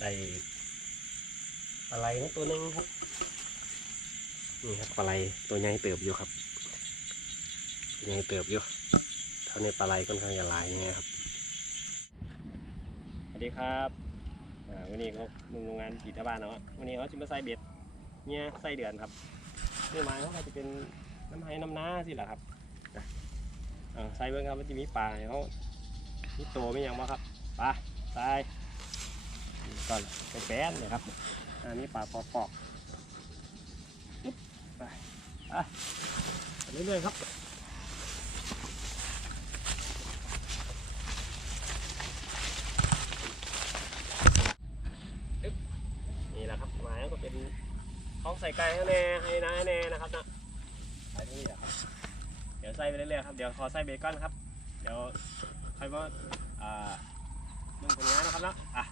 ได้ปลาไหลมาตัวหนึงครับ นี่ครับปลาไหลตัวใหญ่เติบอยู่ครับตัวใหญ่เติบอยู่เท่านี้ปลาไหลค่อนข้างจะหลายยังไงครับสวัสดีครับวันนี้เขามึงโรงงานกีตาบ้านเนาะวันนี้เขาจะมาใส่เบ็ดเนี่ยใส่เดือนครับนี่หมายเขาจะเป็นน้ำไห้น้ำน้าสิแหละครับใส่เบิ่งครับมันจะมีปลาเขามีโตไม่ยังบ่ครับปลาใส่ ก่อนเป็นแป้นเลยครับ อันนี้ปลาปอกปอกไปเรื่อยๆครับนี่แหละครับหมายก็เป็นท้องใส่ไก่ให้แน่ให้นาแน่นะครับนะใส่นี่แหละครับ เดี๋ยวใส่ไปเรื่อยๆครับ เดี๋ยวขอใส่เบคอนครับ เดี๋ยวใค่อยมาอ่าดูผลงานนะครับนะอะ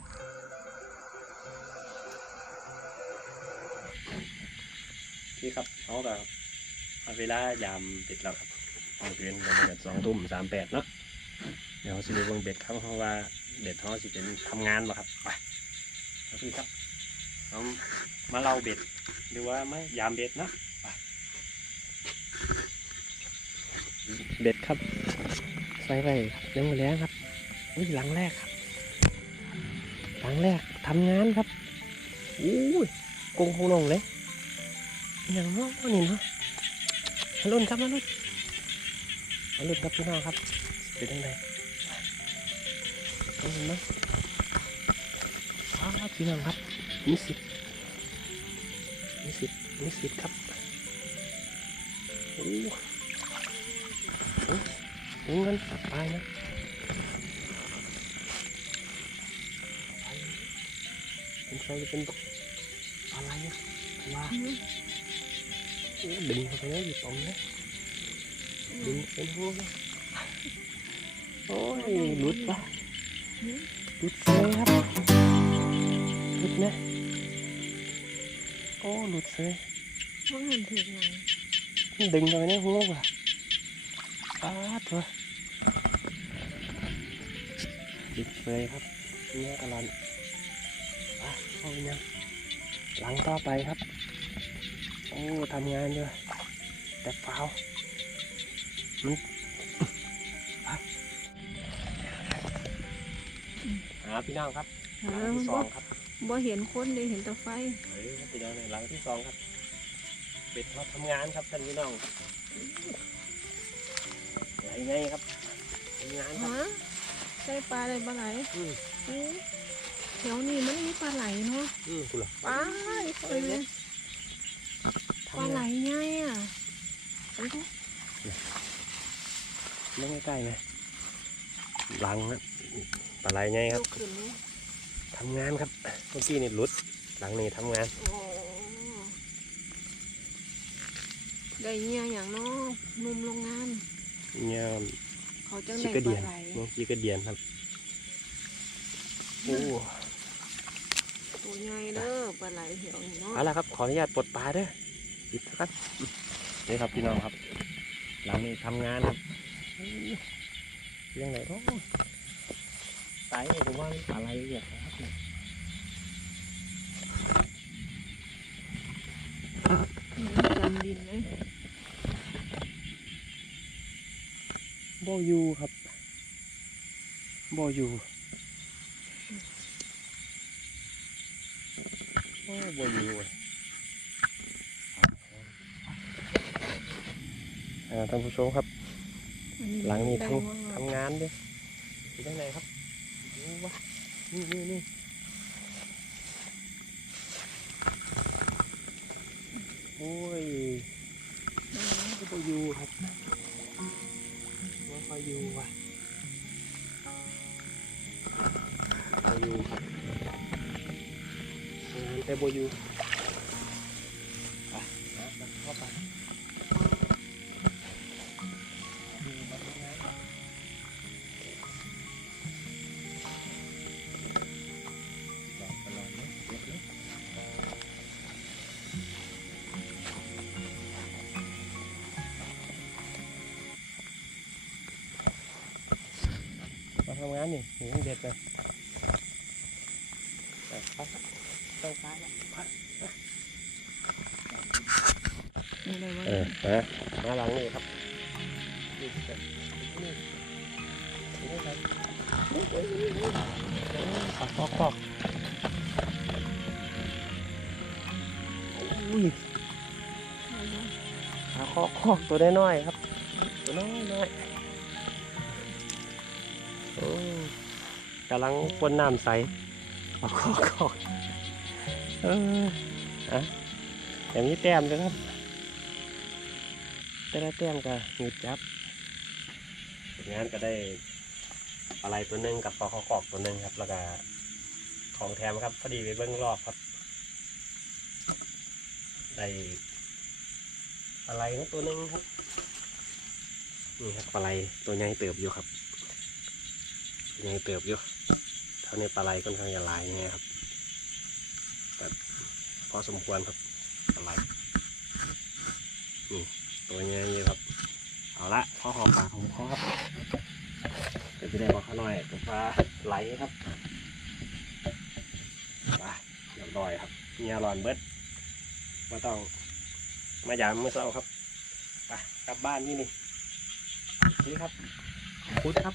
นี่ครับเขาแบบเอาเวลายามปิดแล้วครับตอนคืนประมาณสองทุ่มสามแปดเนาะเดี๋ยวสิดูเบิ่งเบ็ดครับเพราะว่าเบ็ดเขาสิเป็นทำงานบ่ครับไปครับพี่ครับเอามาเล่าเบ็ดหรือว่าไม่ยามเบ็ดเนาะไปเบ็ดครับใส่ไปเรื่องแล้วครับอุ้ยหลังแรกครับ หลังแรกทำงานครับอู้ยกงคงลงเลย อย่างน้อยนี่เนาะมาลุ้นครับมาลุ้นมาลุ้นครับพี่น้องครับเป็นยังไงต้องเห็นไหมอ้าวพี่น้องครับมีสิทธิ์มีสิทธิ์มีสิทธิ์ครับโอ้โหเงินตัดไปนะเป็นใครจะเป็นอะไรอะว่าโอ้ ดึงเข้าไปเลยอยู่ตรงนี้ดึงเป็นหัวโอ้ยหลุดปะหลุดเลยครับหลุดนะโอ้หลุดเลยว่าหันถึงไงดึงเลยนะหัวว่ะอ้าตัวหลุดเลยครับเนี่ยกระลันอะเข้าไปยังหลังต่อไปครับ โอ้ทำงานอยู่แต่เปล่ามันอะหาพี่น้องครับหลังที่สองครับบ่เห็นคนเลยเห็นแต่ไฟเฮ้ยครับพี่น้องในหลังที่สองครับเป็ดเขาทำงานครับท่านพี่น้องครับไหลไงครับทำงานครับฮะใส่ปลาอะไรปลาไหลอืมเอ๊ะแถวนี้มันมีปลาไหลเนาะอืมคุณล่ะปลาเอ้ยเลย ปลาไหลไงอะเอ้ยเล่นใกล้ๆไหมหลังนะปลาไหลไงครับยกขึ้นนี่ทำงานครับ เมื่อกี้นี่หลุด หลังนี้ทำงานโอ้ได้เงี้ยอย่างเนาะหนุ่มโรงงานเนี่ยเขาจังชิได้กระปเดียลานไหลเมื่อกี้กระเดียนครับ โอ้ ตัวใหญ่เด้อปลาไหลแถวนี้เนาะเอาละครับขออนุญาตปลดปลาเด้อปิดนะครับอืมนี่ครับพี่น้องครับ หลังนี้ทำงานครับเรื่องไหนก็ไตหรือว่าอะไรอย่างครับจำดินเลยบอยูครับบอยู โอ้บอยูเว้ยอ่าท่านผู้ชมครับอันหลังนี้ได้ทว่าำทำงานเด้วยอยู่ได้ไหนครับดูวะนี่นี่นี่โอ้ยบอยูครับว่าบอยูว่ะ ทำงานแต่บ อยูไปนะมาเข้าไปดูมาทำงานลองไปลองนะเดี๋ยวนะมาทำงานนี่หนูเด็ดเลยไปไปครับต้องซ้ายแล้วนี่เลยว่าเออมามาหลังนี่ครับนี่ครับนี่นี่ครับขอกขอกอุ้ยขาขอกขอกตัวน้อยๆครับ ตัวน้อยน้อยโอ้กำลังปนน้ำใสขอกขอกขอก เอออะอย่างนี้แต้มเลยครับ แต่ละแต้มก็หงุดจับงานก็ได้อะไรตัวหนึ่งกับปลาขอขอบตัวหนึ่งครับ แล้วก็ของแถมครับพอดีไปเบิ้งรอบครับได้อะไรนะตัวหนึ่งครับนี่ครับปลาไหลตัวใหญ่เติบอยู่ครับใหญ่เติบอยู่เท่านี้ปลาไหลค่อนข้างจะหลายไงครับ แต่พอสมควรครับปลาไหลนี่ตัวใหญ่อยู่ครับ เอาละข้อหอมปากของพ่อครับเดี๋ยวจะได้บอกเขาหน่อยตัวปลาไหลครับไปเรียบร้อยครับเมียรอนเบิดมาต้องมายามเมื่อเช้าครับไปกลับบ้านนี่นี่นี่ครับพุดครับ